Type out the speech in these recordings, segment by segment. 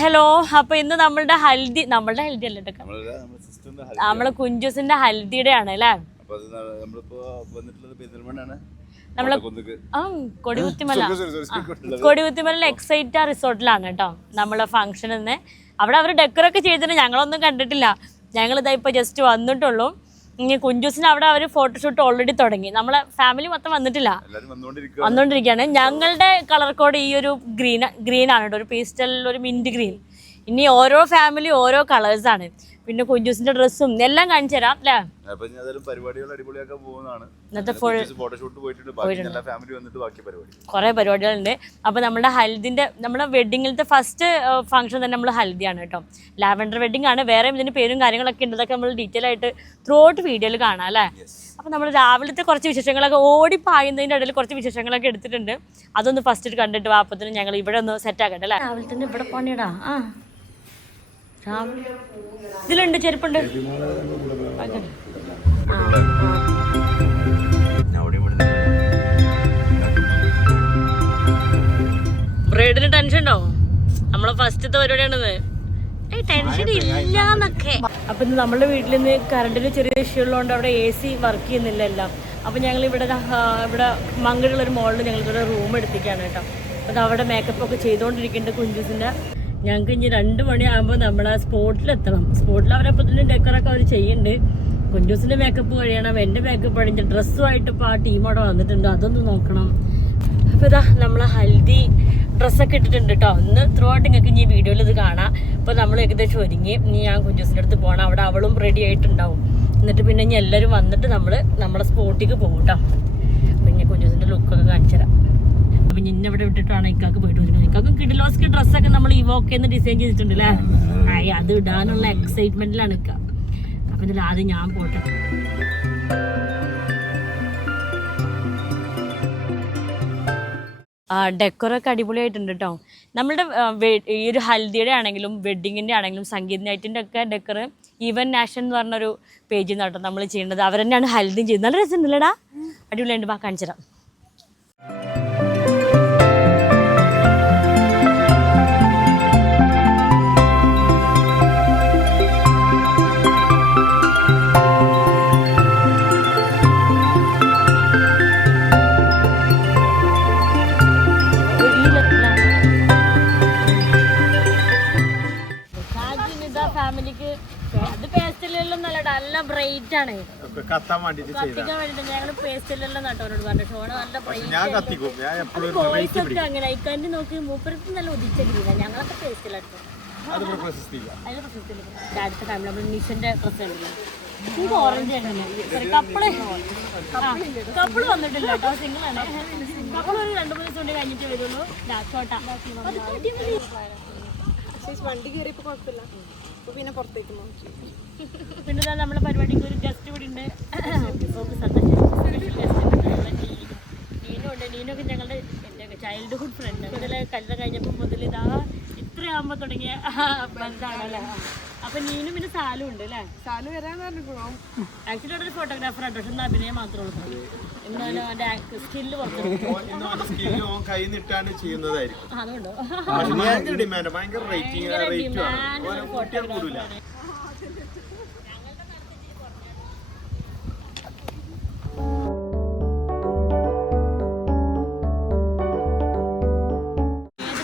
Hello, അപ്പൊ ഇന്ന് നമ്മളുടെ ഹൽദി അല്ല നമ്മളെ കുഞ്ചൂസിന്റെ ഹൽദിയുടെ ആണ് അല്ലേ? കൊടികുത്തിമല എക്സൈറ്റ റിസോർട്ടിലാണ് കേട്ടോ നമ്മളെ ഫംഗ്ഷൻ. അവിടെ അവർ ഡെക്കറൊക്കെ ചെയ്തിട്ട് ഞങ്ങളൊന്നും കണ്ടിട്ടില്ല. ഞങ്ങളിതാ ഇപ്പൊ ജസ്റ്റ് വന്നിട്ടുള്ളൂ. ഇനി കുഞ്ചൂസിന് അവിടെ അവർ ഫോട്ടോഷൂട്ട് ഓൾറെഡി തുടങ്ങി. നമ്മളെ ഫാമിലി മൊത്തം വന്നിട്ടില്ല, വന്നുകൊണ്ടിരിക്കുകയാണ്. ഞങ്ങളുടെ കളർ കോഡ് ഈ ഒരു ഗ്രീൻ ആണ് കേട്ടോ, ഒരു പേസ്റ്റൽ, ഒരു മിന്റ് ഗ്രീൻ. ഇനി ഓരോ ഫാമിലി ഓരോ കളേഴ്സാണ്. പിന്നെ കുഞ്ചൂസിന്റെ ഡ്രസ്സും എല്ലാം കാണിച്ചു തരാം അല്ലേ? കുറെ പരിപാടികളുണ്ട്. അപ്പൊ നമ്മുടെ ഹൽദിന്റെ, നമ്മുടെ വെഡിങ്ങിലത്തെ ഫസ്റ്റ് ഫംഗ്ഷൻ തന്നെ നമ്മൾ ഹൽദിയാണ് കേട്ടോ. ലാവൻഡർ വെഡിങ് ആണ്. വേറെ ഇതിന്റെ പേരും കാര്യങ്ങളൊക്കെ ഉണ്ട്. അതൊക്കെ നമ്മൾ ഡീറ്റെയിൽ ആയിട്ട് ത്രൂ ഔട്ട് വീഡിയോയിൽ കാണാം അല്ലേ? അപ്പൊ നമ്മൾ രാവിലത്തെ കുറച്ച് വിശേഷങ്ങളൊക്കെ ഓടിപ്പായുന്നതിന്റെ ഇടയിൽ കുറച്ച് വിശേഷങ്ങളൊക്കെ എടുത്തിട്ടുണ്ട്. അതൊന്ന് ഫസ്റ്റ് കണ്ടിട്ട് വാപ്പത്തിന് ഞങ്ങൾ ഇവിടെ ഒന്ന് സെറ്റ് ആക്കട്ടെ അല്ലേ? രാവിലെ തന്നെ ഇവിടെ പണിയിടാ. ഇതിലുണ്ട്, ചെരുപ്പുണ്ട്. ബ്രൈഡിന് ടെൻഷൻ ഉണ്ടോ? നമ്മളെ ഫസ്റ്റത്തെ പരിപാടിയാണിത്. ടെൻഷൻ ഇല്ലാന്നൊക്കെ. അപ്പൊ ഇന്ന് നമ്മുടെ വീട്ടിൽ നിന്ന് കറണ്ടിന് ചെറിയ ഇഷ്യൂ ഉള്ളതുകൊണ്ട് അവിടെ AC വർക്ക് ചെയ്യുന്നില്ല എല്ലാം. അപ്പൊ ഞങ്ങൾ ഇവിടെ മംഗളുള്ളൊരു മോളിൽ ഞങ്ങൾക്കൊരു റൂം എടുത്തിരിക്കുകയാണ് കേട്ടോ. അപ്പൊ അവിടെ മേക്കപ്പ് ഒക്കെ ചെയ്തുകൊണ്ടിരിക്കുന്നുണ്ട് കുഞ്ചൂസിന്റെ. ഞങ്ങൾക്ക് ഇനി 2 മണിയാകുമ്പോൾ നമ്മളെ സ്പോട്ടിലെത്തണം. സ്പോട്ടിൽ അവരപ്പോൾ തന്നെ ഡെക്കറൊക്കെ അവർ ചെയ്യുന്നുണ്ട്. കുഞ്ചൂസിൻ്റെ മേക്കപ്പ് കഴിയണം, എൻ്റെ മേക്കപ്പ് കഴിഞ്ഞ് ഡ്രസ്സുമായിട്ട് ഇപ്പോൾ ആ ടീം അവിടെ വന്നിട്ടുണ്ട്. അതൊന്ന് നോക്കണം. അപ്പോൾ ഇതാ നമ്മളെ ഹൽദി ഡ്രസ്സൊക്കെ ഇട്ടിട്ടുണ്ട് കേട്ടോ. ഒന്ന് ത്രൂ ഔട്ട് നിങ്ങൾക്ക് ഇനി വീഡിയോയിൽ ഇത് കാണാം. അപ്പോൾ നമ്മൾ ഏകദേശം ഒരുങ്ങി. ഇനി ഞാൻ കുഞ്ചൂസിൻ്റെ അടുത്ത് പോകണം. അവിടെ അവളും റെഡി ആയിട്ടുണ്ടാവും. എന്നിട്ട് പിന്നെ ഇനി എല്ലാവരും വന്നിട്ട് നമ്മുടെ സ്പോട്ടിലേക്ക് പോകും കേട്ടോ. പിന്നെ കുഞ്ചൂസിൻ്റെ ലുക്കൊക്കെ കാണിച്ചു തരാം. അപ്പൊ ഇന്നവിടെ വിട്ടിട്ടാണ് ഇക്കാക്ക് പോയിട്ട് വരുന്നത്. ഇക്കാക്ക് കിഡിലോസ്കി ഡ്രസ്സൊക്കെ നമ്മൾ ഇവോക്കെന്ന് ഡിസൈൻ ചെയ്തിട്ടുണ്ട് അല്ലേ? അത് ഇടാനുള്ള എക്സൈറ്റ്മെന്റിലാണ് ഇക്ക. അപ്പൊ ഇതിൽ ആദ്യം ഞാൻ പോട്ടെ. ഡെക്കറൊക്കെ അടിപൊളിയായിട്ടുണ്ട് കേട്ടോ. നമ്മളുടെ ഈ ഒരു ഹൽദിയുടെ ആണെങ്കിലും വെഡിങ്ങിൻ്റെ ആണെങ്കിലും സംഗീത നൈറ്റിൻ്റെ ഒക്കെ ഡെക്കർ ഈവൻ നാഷൻ എന്ന് പറഞ്ഞൊരു പേജിൽ നിന്ന് കേട്ടോ നമ്മൾ ചെയ്യേണ്ടത്. അവർ തന്നെയാണ് ഹൽദിയും ചെയ്യുന്നത്. നല്ല രസമുണ്ടല്ലേടാ? അടിപൊളിയായിട്ട് വാ കാണിച്ചു തരാം. ഫാമിലിക്ക് അത് പേസ്റ്റലെല്ലാം നല്ല ബ്രൈറ്റ് ആണ്. കത്തിക്കാൻ വേണ്ടിട്ട് ഞങ്ങള് പേസ്റ്റലെല്ലാം നട്ടവരോട് പറഞ്ഞു. ഷോണ് നല്ല ബ്രൈറ്റ് അങ്ങനെ ഇക്കാൻ്റെ നോക്കി മൂപ്പരത്ത് നല്ല ഉദിച്ച ഗ്രീന. ഞങ്ങളൊക്കെ പേസ്റ്റലെടുത്തു. അടുത്ത ഫാമിലി നമ്മൾ നിഷന്റെ ഡ്രസ് ഉണ്ടല്ലോ, ഇത് ഓറഞ്ച് ആണ്. കപ്പിള് വന്നിട്ടില്ല കേട്ടോ, സിംഗിൾ ആണ്. കപ്പിള് ഒരു 2-3 ദിവസം കൊണ്ട് കഴിഞ്ഞിട്ട് വരുള്ളൂ. വണ്ടി കയറിയപ്പോ കുഴപ്പമില്ല, പിന്നെ പുറത്തേക്ക് പിന്നെ നമ്മുടെ പരിപാടിക്ക് ഒരു ഗസ്റ്റ് കൂടി ഉണ്ട്. നീനുണ്ട്. നീനൊക്കെ ഞങ്ങളുടെ ചൈൽഡ്ഹുഡ് ഫ്രണ്ട്. മുതൽ കല്യാണം കഴിഞ്ഞപ്പോൾ മുതൽ ഇതാ ഇത്രയാകുമ്പോൾ തുടങ്ങിയ ബന്ധാണല്ലേ. അപ്പൊ നീനും പിന്നെ സാലും ഉണ്ട് അല്ലേ? സാലു വരാന്ന് പറഞ്ഞു. ആക്ച്വലി അവിടെ ഒരു ഫോട്ടോഗ്രാഫർ ആട്ടോ, പക്ഷെ അഭിനയം മാത്രമേ ഉള്ളൂ. എന്നാലും അവന്റെ സ്കില്ല് പുറത്തു. അതുകൊണ്ടോ?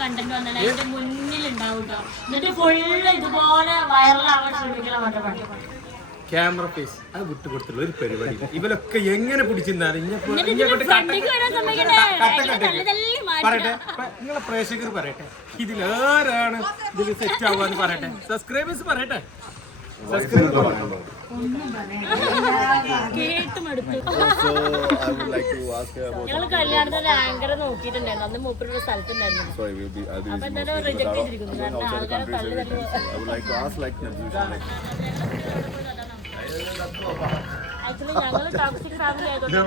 കണ്ടന്റ് വന്നാലേ അതിന്റെ മുന്നിലുണ്ടാവും കേട്ടോ. എന്നിട്ട് ഫുള്ള് ഇതുപോലെ വൈറലാവാൻ ശ്രമിക്കണം. ക്യാമറ ഫേസ് അത് വിട്ടുകൊടുത്തുള്ള ഒരു പരിപാടി. ഇവരൊക്കെ എങ്ങനെ പിടിച്ചിരുന്നാലും പറയട്ടെ, നിങ്ങളെ പ്രേക്ഷകർ പറയട്ടെ, ഇതിലേറാണ് ഇതിൽ സെറ്റ് ആവാന്ന് പറയട്ടെ. സബ്സ്ക്രൈബേഴ്സ് പറയട്ടെ. ഞങ്ങൾ കല്യാണത്തിന്റെ ആങ്കറെ നോക്കിയിട്ടുണ്ടായിരുന്നു. അന്ന് മൂപ്പരുടെ സ്ഥലത്തുണ്ടായിരുന്നു. അപ്പൊ എന്തായാലും റിജക്ട് ചെയ്തിരിക്കുന്നു. ആക്ച്വലി ഞങ്ങൾ ടോക്സിക് ഫാമിലി ആയതുകൊണ്ട്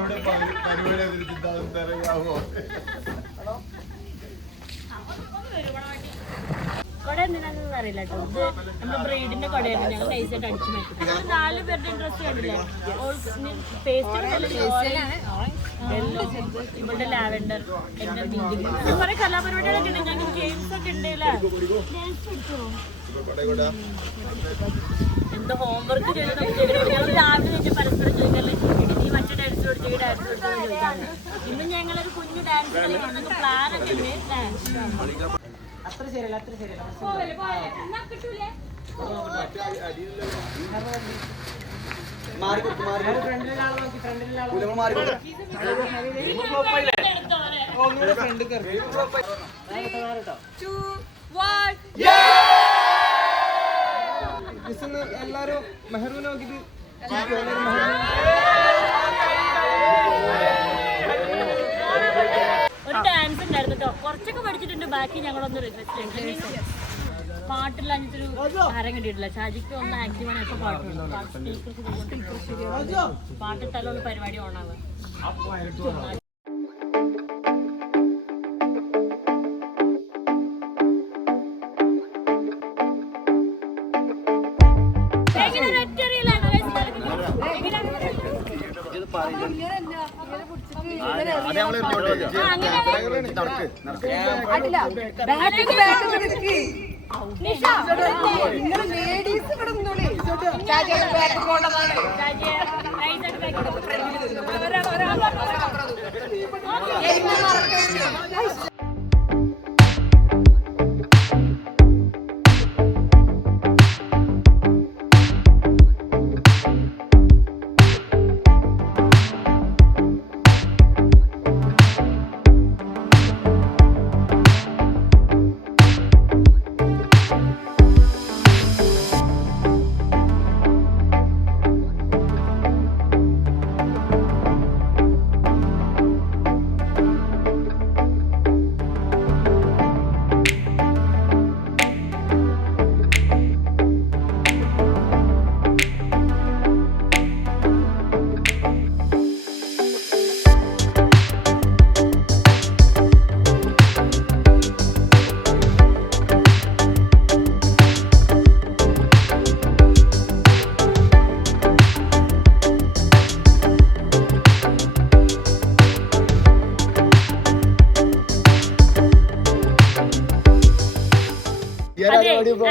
എന്തിനാണെന്ന് അറിയില്ല കേട്ടോ. ഇത് നമ്മുടെ ബ്രീഡിന്റെ കടയായിരുന്നു. ഞങ്ങൾ നൈസായിട്ട് അടിച്ചു മാറ്റി. 4 പേരുടെ ഡ്രസ് കണ്ടില്ലേ? പേസ്റ്റ് ഇവിടെ ലാവൻഡർ, എന്റെ നീതി, കുറെ കലാപരിപാടികളൊക്കെ ഉണ്ട്. ഞങ്ങൾ ഗെയിംസ് ഒക്കെ ഉണ്ട് അല്ലേ? എന്തോ ഹോംവർക്ക് ചെയ്ത് ഞങ്ങൾ രാവിലെ വെച്ച് പരസ്പരം ചോദിക്കല്ലേ, നീ മറ്റേ ഡാൻസ് പഠിച്ചു ഡാൻസ് പഠിച്ചോ ചോദിക്കാണ്. ഇന്ന് ഞങ്ങളൊരു കുഞ്ഞു ഡാൻസ് കളിയാണ്. പ്ലാൻ ഒക്കെ ഉണ്ട്. അത്ര ശരിയല്ല, അത്ര ശരിയല്ല. എല്ലാരും മെഹറൂനെ നോക്കിട്ട് ഒരു ഡാൻസ് ഉണ്ടായിരുന്നു കേട്ടോ. കുറച്ചൊക്കെ പഠിച്ചിട്ടുണ്ട്. ബാക്കി ഞങ്ങളൊന്ന് റിക്വസ്റ്റ് പാട്ടില്ലാഞ്ഞിട്ടൊരു ആരം കിട്ടിയിട്ടില്ല. ഷാജിക്ക് ഒന്ന് ആക്റ്റീവാണ്. എപ്പോൾ പാട്ടുണ്ട് പാട്ടിട്ടാലുള്ള പരിപാടി ഓണാവുക.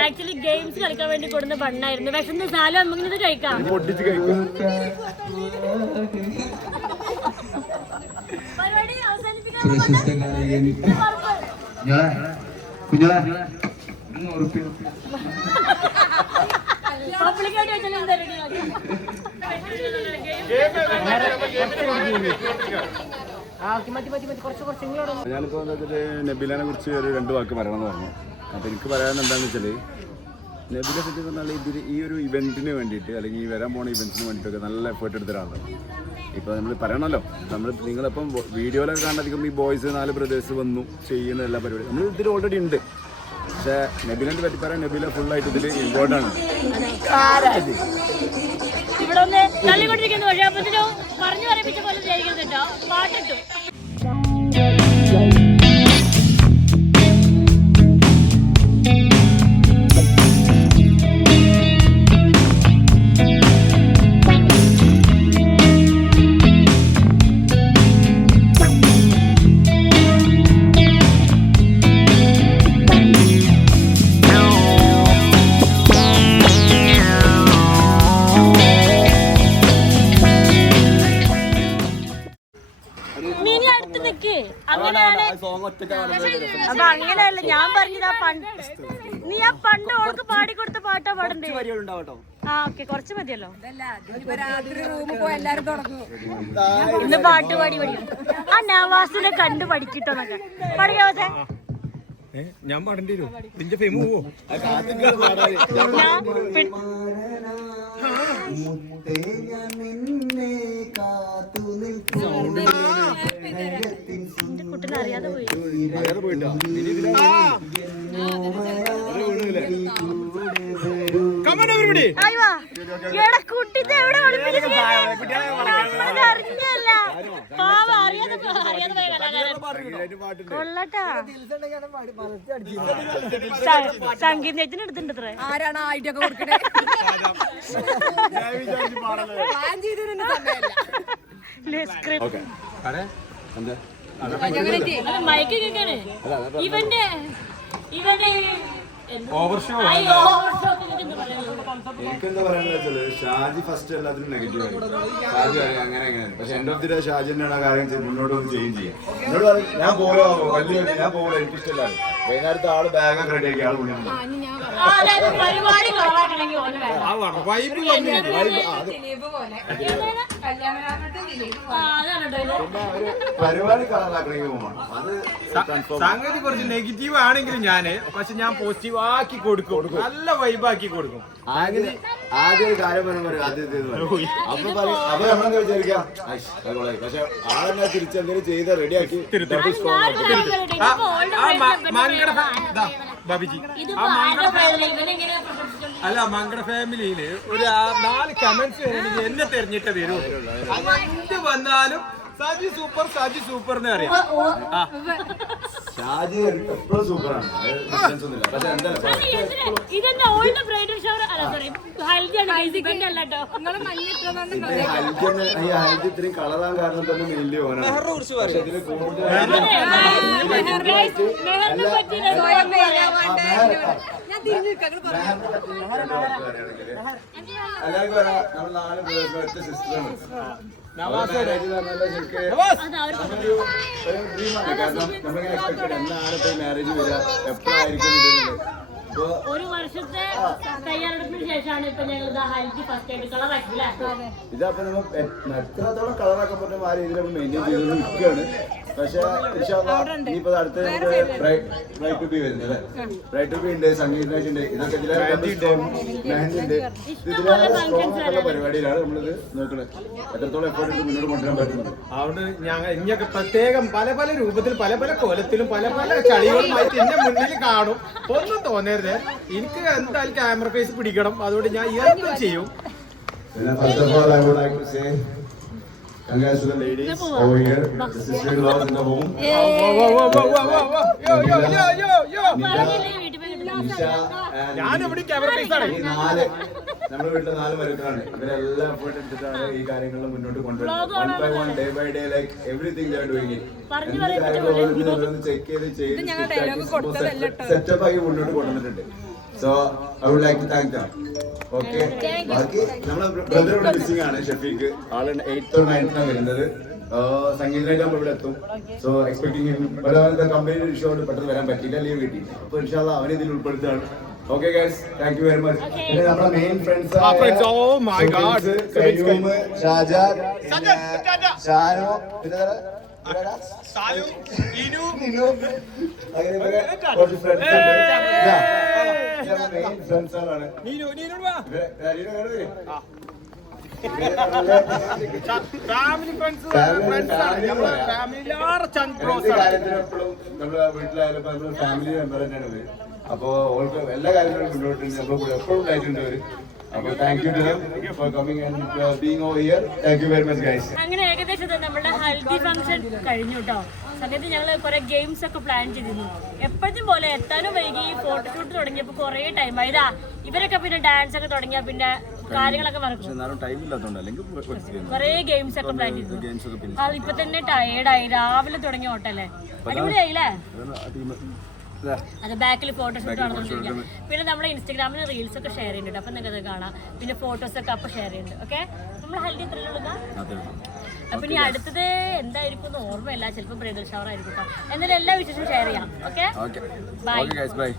ആക്ച്വലി ഗെയിംസ് കളിക്കാൻ വേണ്ടി കൊടുന്ന ബണ്ണായിരുന്നു. വിശന്ന് സാലം നമുക്കിത് കഴിക്കാം. പരിപാടി അവസാനിപ്പിക്കാൻ പബ്ലിക്കായിട്ട് വെച്ചാൽ എന്താ റെഡി ഞാനിപ്പോ നബീലിനെ കുറിച്ച് ഒരു 2 വാക്ക് പറയണമെന്ന് പറഞ്ഞു. അപ്പോൾ എനിക്ക് പറയാൻ എന്താണെന്ന് വെച്ചാൽ, നബീലെ സത്യം പറഞ്ഞാൽ ഈ ഒരു ഇവൻറ്റിന് വേണ്ടിയിട്ട് അല്ലെങ്കിൽ ഈ വരാൻ പോണ ഇവൻറ്റിന് വേണ്ടിയിട്ടൊക്കെ നല്ല എഫേർട്ട് എടുത്തിട്ടാണ്. ഇപ്പോൾ നമ്മൾ പറയണമല്ലോ, നിങ്ങളിപ്പം വീഡിയോയിലൊക്കെ കാണാതിരിക്കും ഈ ബോയ്സ് 4 ബ്രദേഴ്സ് വന്നു ചെയ്യുന്ന എല്ലാ പരിപാടിയും നമ്മൾ ഇതിൽ ഓൾറെഡി ഉണ്ട്. പക്ഷേ നബീലിനെ പറ്റി പറയാൻ നബീല ഫുള്ളായിട്ട് ഇതിൽ ഇമ്പോർട്ടൻ്റ് ആണ്. ഇവിടെ ഒന്ന് തള്ളിക്കൊണ്ടിരിക്കുന്നു. പക്ഷേ അപ്പത്തിനോ പറഞ്ഞു പറയിപ്പിച്ച പോലെ വിചാരിക്കുന്നത് കേട്ടോ. പാട്ടിട്ടു അപ്പൊ അങ്ങനെയല്ല ഞാൻ പറഞ്ഞത്. നീ ആ പണ്ട് ഓൾക്ക് പാടിക്കൊടുത്ത പാട്ടാ പാടണ്ടേ? ആ ഓക്കെ, കുറച്ച് മതിയല്ലോ. ഇന്ന് പാട്ട് പാടി പഠിക്കും. ആ നവാസിനെ കണ്ട് പഠിക്കിട്ടോന്നൊക്കെ പഠിക്കാവത്തെ. ഞാൻ പാടേണ്ടി വരും. നിന്റെ ഫെയിം പോവോ? എന്റെ കുട്ടനെ അറിയാതെ പോയി. കുട്ടിത്തെ എവിടെ അറിഞ്ഞല്ല. പാവ അറിയാതെ പോയ കലാകാരൻ. സംഗീതമായിട്ട് പാട്ടുണ്ട്. കൊള്ളട്ടാ സംഗീതത്തിന് എടുത്തിട്ടുണ്ട് അത്ര. ആരാണ് ആയിട്ടൊക്കെ കൊടുക്കണേ? പ്ലാൻ ചെയ്തതിന് സ്ക്രിപ്റ്റ് എന്താ മൈക്ക് കേൾക്കാണ് ഇവന്റെ എനിക്കെന്താ പറയാന്ന് വെച്ചാല് ഷാജി ഫസ്റ്റ് എല്ലാത്തിനും നെഗറ്റീവ് ആയിരുന്നു. ഷാജി അങ്ങനെ പക്ഷെ end of the day Shaji തന്നെയാണ് ആ കാര്യം മുന്നോട്ട് ഒന്ന് ചേഞ്ച് ചെയ്യാം. എന്നോട് പറയും ഞാൻ പോലോ വലിയ ഞാൻ പോകില്ല എനിക്കിഷ്ടമല്ല. വൈകുന്നേരത്തെ ആള് ബാഗൊക്കെ റെഡി ആക്കി ആള് മുന്നിൽ പരിപാടി കളറാക്കണമെങ്കിൽ പരിപാടി കളറാക്കണമെങ്കിൽ പോകണം. അത് സംഗതി കുറച്ച് നെഗറ്റീവ് ആണെങ്കിലും ഞാന് പക്ഷെ ഞാൻ പോസിറ്റീവ് ആക്കി കൊടുക്കും, നല്ല വൈബാക്കി കൊടുക്കും. ആദ്യം ഒരു കാര്യം പറയും ആദ്യത്തെ അപ്പൊ നമ്മളെന്താ വിചാരിക്കാം പക്ഷെ ആളെന്നെ തിരിച്ചെന്തെങ്കിലും ചെയ്ത് റെഡിയാക്കി ബാബിജി അല്ല മങ്കട ഫാമിലിയില് ഒരു 4 കമന്റ്സ് എന്നെ തെരഞ്ഞിട്ട് വരൂ. എന്ത് വന്നാലും സാജി സൂപ്പർ എന്ന് അറിയാം. ഷാജി എപ്പോഴും സൂപ്പറാണ്, ഡിഫറൻസ് ഒന്നുമില്ല. പക്ഷെ എന്താ ഇതെന്റെ ഓൾഡ് ബ്രൈഡൽ ഷവർ അല്ല സോറി ഹൽദിയാണ് ബേസിക്കലി അല്ല കേട്ടോ. ഹൽദി ഇത്രയും കളറാൻ കാരണം തന്നെ മെയിൻലി ഓനാണ്. പക്ഷെ ഇതില് കൂടുതൽ എല്ലാവർക്കും പറയാം നമ്മൾ 4 ബ്രദേഴ്സ് ഒറ്റ സിസ്റ്ററാണ്. നമ്മളിങ്ങനെ എക്സ്പെക്ട് എന്നാണ് ഇപ്പൊ മാരേജ് വരിക എപ്പോഴായിരിക്കും ഒരു വർഷത്തെ തയ്യാറെടുപ്പിന് ശേഷമാണ് ഇപ്പൊ ഞങ്ങൾ ഹൽദി ഫസ്റ്റ് ആയിട്ട് കളറാക്കില്ല. ഇതപ്പൊ നമ്മൾ എത്രത്തോളം കളറാക്കാൻ പറ്റും ആ രീതിയിൽ മെയിൻറ്റെയിൻ ചെയ്തുകൊണ്ട് നിൽക്കുകയാണ്. പക്ഷെ ഇനിയിപ്പോ അടുത്ത ബ്രൈഡ് ടു ബി വരുന്നത് അല്ലേ? ബ്രൈഡ് ടു ബി ഉണ്ട്, സംഗീത നൈറ്റ് ഉണ്ട്, ഇതൊക്കെ മെഹന്തി ഉണ്ട്. ഇതിലുള്ള പരിപാടിയിലാണ് നമ്മളിത് നോക്കുന്നത്. എത്രത്തോളം എഫേർട്ട് എടുത്ത് മുന്നോട്ട് കൊണ്ടുവരാൻ പറ്റുന്നത്. അതുകൊണ്ട് ഇനിയൊക്കെ പ്രത്യേകം പല പല രൂപത്തിൽ പല പല കോലത്തിലും പല പല ചളികളുമായിട്ട് എന്റെ മുന്നിൽ കാണും. ഒന്നും തോന്നരുത്, എനിക്ക് എന്തായാലും ക്യാമറ ഫേസ് പിടിക്കണം. അതുകൊണ്ട് ഞാൻ എന്തും ചെയ്യും. First of all, I would like to say congrats to the ladies over here. The sister-in-laws in the home. ഞാനിവിടെ ക്യാമറ ഫേസ് ആണ്. നമ്മുടെ വീട്ടിലെ 4 മരുക്കളാണ്. ഇവരെല്ലാം എഫേർട്ട് എടുത്തിട്ടാണ് ഈ കാര്യങ്ങൾ മുന്നോട്ട് കൊണ്ടുവരുന്നത്. One by one, day by day, like everything they are doing it. Check ചെയ്ത് സെറ്റപ്പ് ആക്കി മുന്നോട്ട് കൊണ്ടുവന്നിട്ടുണ്ട്. So I would like to thank them. Okay. ബാക്കി നമ്മളെ ബ്രദർ ഇവിടെ മിസ്സിംഗ് ആണ്, ഷഫീഖ്. ആള് 8th or 9th ആണ് വരുന്നത്. സംഗീതമായിട്ട് നമ്മൾ ഇവിടെ എത്തും. സോ എക്സ്പെക്ടിങ് കമ്പനി ഇഷ്യൂ കൊണ്ട് പെട്ടെന്ന് വരാൻ പറ്റില്ല, ലീവ് കിട്ടി. അപ്പൊ ഇൻഷാല്ലാ അവനെ ഇതിൽ ഉൾപ്പെടുത്താണ്. Okay guys, thank you very much. പിന്നെ നമ്മുടെ മെയിൻ ഫ്രണ്ട്സ് ഷാജ, ഷാനോ, പിന്നെ കുറച്ച് ഫ്രണ്ട്സ് മെയിൻ ഫ്രണ്ട്സുകളാണ്. ഫാമിലി കാര്യത്തിനെപ്പോഴും നമ്മുടെ വീട്ടിലായാലും നമ്മുടെ ഫാമിലി മെമ്പർ തന്നെയാണ് ഇവര്. അപ്പൊ ഓൾക്ക് എല്ലാ കാര്യങ്ങളും മുന്നോട്ട് നമ്മുടെ എപ്പോഴും ഉണ്ടായിട്ടുണ്ട് അവര്. അപ്പൊ thank you to them for coming and being over here. Thank you very much guys. അങ്ങനെ ഏകദേശം നമ്മുടെ ഹൽദി ഫംഗ്ഷൻ കഴിഞ്ഞു കേട്ടോ. സമയത്ത് ഞങ്ങൾ കുറെ ഗെയിംസ് ഒക്കെ പ്ലാൻ ചെയ്തിരുന്നു. എപ്പോഴത്തെ പോലെ എത്താനും വൈകി. ഫോട്ടോഷൂട്ട് തുടങ്ങിയപ്പോൾ കുറെ ടൈം ആയതാ. ഇവരൊക്കെ പിന്നെ ഡാൻസ് ഒക്കെ തുടങ്ങിയ പിന്നെ കാര്യങ്ങളൊക്കെ മറക്കും. കുറെ ഗെയിംസ് ഒക്കെ പ്ലാൻ ചെയ്തു. ഇപ്പൊ തന്നെ ടയേർഡായി. രാവിലെ തുടങ്ങിയ ഓട്ടല്ലേ, അടിപൊളിയായില്ലേ? അത് ബാക്കിൽ ഫോട്ടോഷൂട്ട് നടന്നുകൊണ്ടിരിക്കുക. പിന്നെ നമ്മുടെ ഇൻസ്റ്റാഗ്രാമിൽ റീൽസ് ഒക്കെ ഷെയർ ചെയ്യുന്നുണ്ട്, അപ്പൊ നിങ്ങൾക്ക് കാണാം. പിന്നെ ഫോട്ടോസ് ഒക്കെ അപ്പൊ ഷെയർ ചെയ്യുന്നുണ്ട്. ഓക്കെ, നമ്മൾ ഹൽദി എത്ര കൊടുക്കാം. അപ്പൊ ഇനി അടുത്തത് എന്തായിരിക്കും ഓർമ്മയില്ല, ചിലപ്പോൾ ബ്രൈഡൽ ഷവർ ആയിരിക്കും. എന്നാലും എല്ലാ വിശേഷവും ഷെയർ ചെയ്യാം. Okay, by.